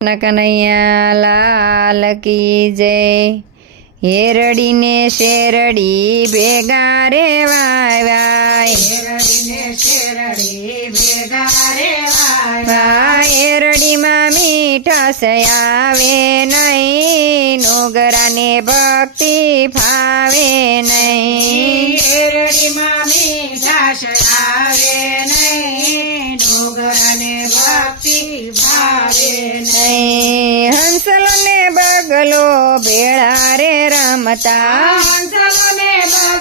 કનૈયા લાલ કી જય. હેરડીને શેરડી ભેગા રે વાય હેરડીમાં મીઠાશ આવે નહીં નોગરાને ભક્તિ ફાવે નહીં. શેરડીમાં મીઠાશ આવે નહીં ડોગરાને બગલો ભેળા રે રમતા.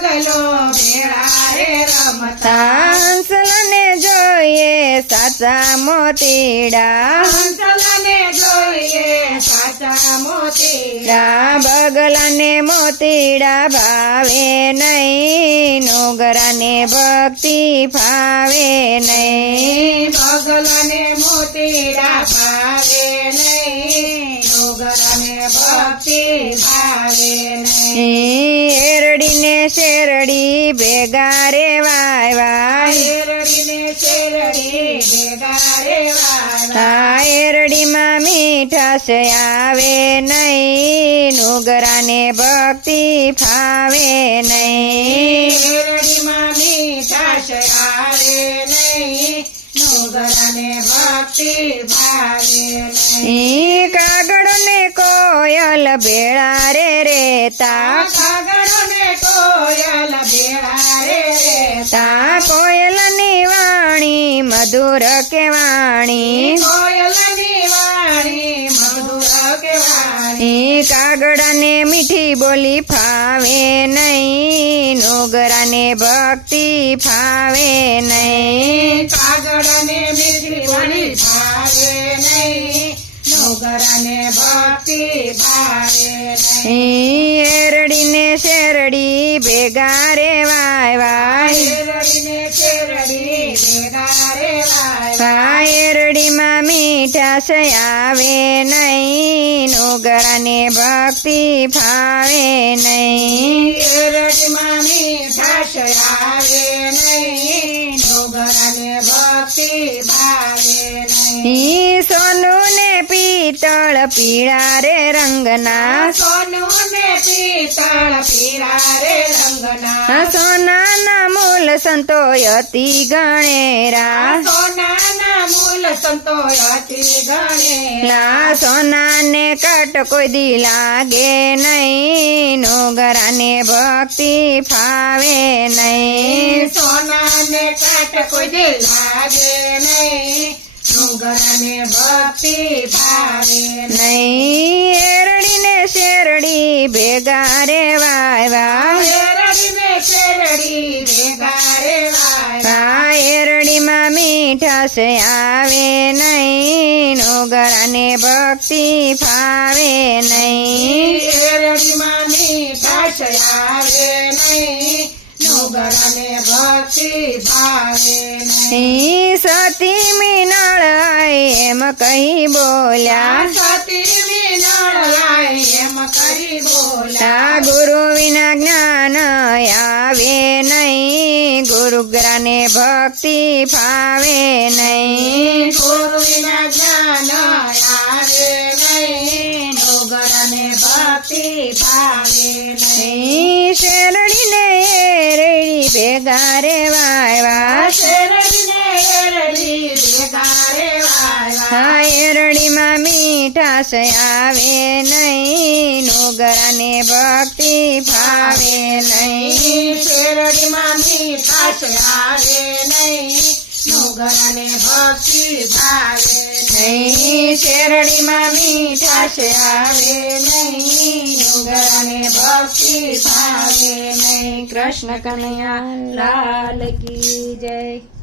બગલો ભેળા રે રમતા. હંસલને જોઈએ સાચા મોતીડા. હંસલાને જોઈએ સાચા મોતીડા. બગલાને મોતીડા ભાવે નહીં નોગરાને ભક્તિ ફાવે નહીં. બગલાને મોતીડા ભાવે નહીં. એરડીને શેરડી ભેગા રે વાય વાય. એરડીમાં મીઠાશ આવે નહીં. નુગરાને ભક્તિ ફાવે નહીં. શેરડીમાં મીઠાશ આવે નહીં. ભક્તિ ફાવે નહીં. ને કોયલ ભેળા રે રેતા કાગળોને કોયલ રે તા કોયલની વાણી મધુર કે વાણી? કોયલની વાણી મધુર કેવાણી કાગડાને મીઠી બોલી ફાવે નહીં નોગરાને ભક્તિ ફાવે નહીં. કાગળને મીઠી બોલી ફાવે નહીં. ડોગરાને ભક્તિ ભાવે એરડીને શેરડી ભેગા રે વાય વાય શેરડીને શેરડી ભેગા રે વાય વાય એરડીમાં મીઠાશ આવે નહીં નોગરાને ભક્તિ ફાવે નહીં. શેરડીમાં મીઠાશ આવે નહીં ડોગરાને ભક્તિ ભાવે નહીં. સોનું ને પિત્તળ પીળા રે રંગના. સોનું ને પીતળ પીળા રે રંગના. સોનાના મૂલ સંતોયતિ ગણેરા. સોનાના મૂલ સંતોયતિ ગણે લા સોનાને કાટ કોઈ દી લાગે નહીં. નોગરાને ભક્તિ ફાવે નહીં. સોનાને કાટ કોઈ દી લાગે નહીં. નહીં નહીં એરડીને શેરડી ભેગા રે વાયવા એરડીમાં મીઠાશ આવે નહીં નોગરાને ભક્તિ ફાવે નહીં. શેરડીમાં મીઠાશ આવે નહીં ડુંગરાને ભક્તિ ફાવે નહીં. સતી મિનળ કહી બોલ્યા? બોલ્યા. ગુરુ વિના જ્ઞાન આવે નહીં ગુરુગ્રાને ભક્તિ ફાવે નહીં. ગુરુ વિના જ્ઞાન આવે નહીં ડોગરાને ભક્તિ ભાવે નહીં. શેરડીને એરડી ભેગા રે વાય વાય શેરડીને રેડી ભેગા રે આ એરડીમાં મીઠાશ આવે નહીં નોગરાને ભક્તિ ફાવે નહીં. શેરડીમાં મીઠાશ આવે નહીં નોગરાને ભક્તિ ભાવે નહીં. શેરડીમાં મીઠાશ આવે નહીં ડોગરાને ભક્તિ ભાવે નહીં. કૃષ્ણ કનૈયા લાલ કી જય.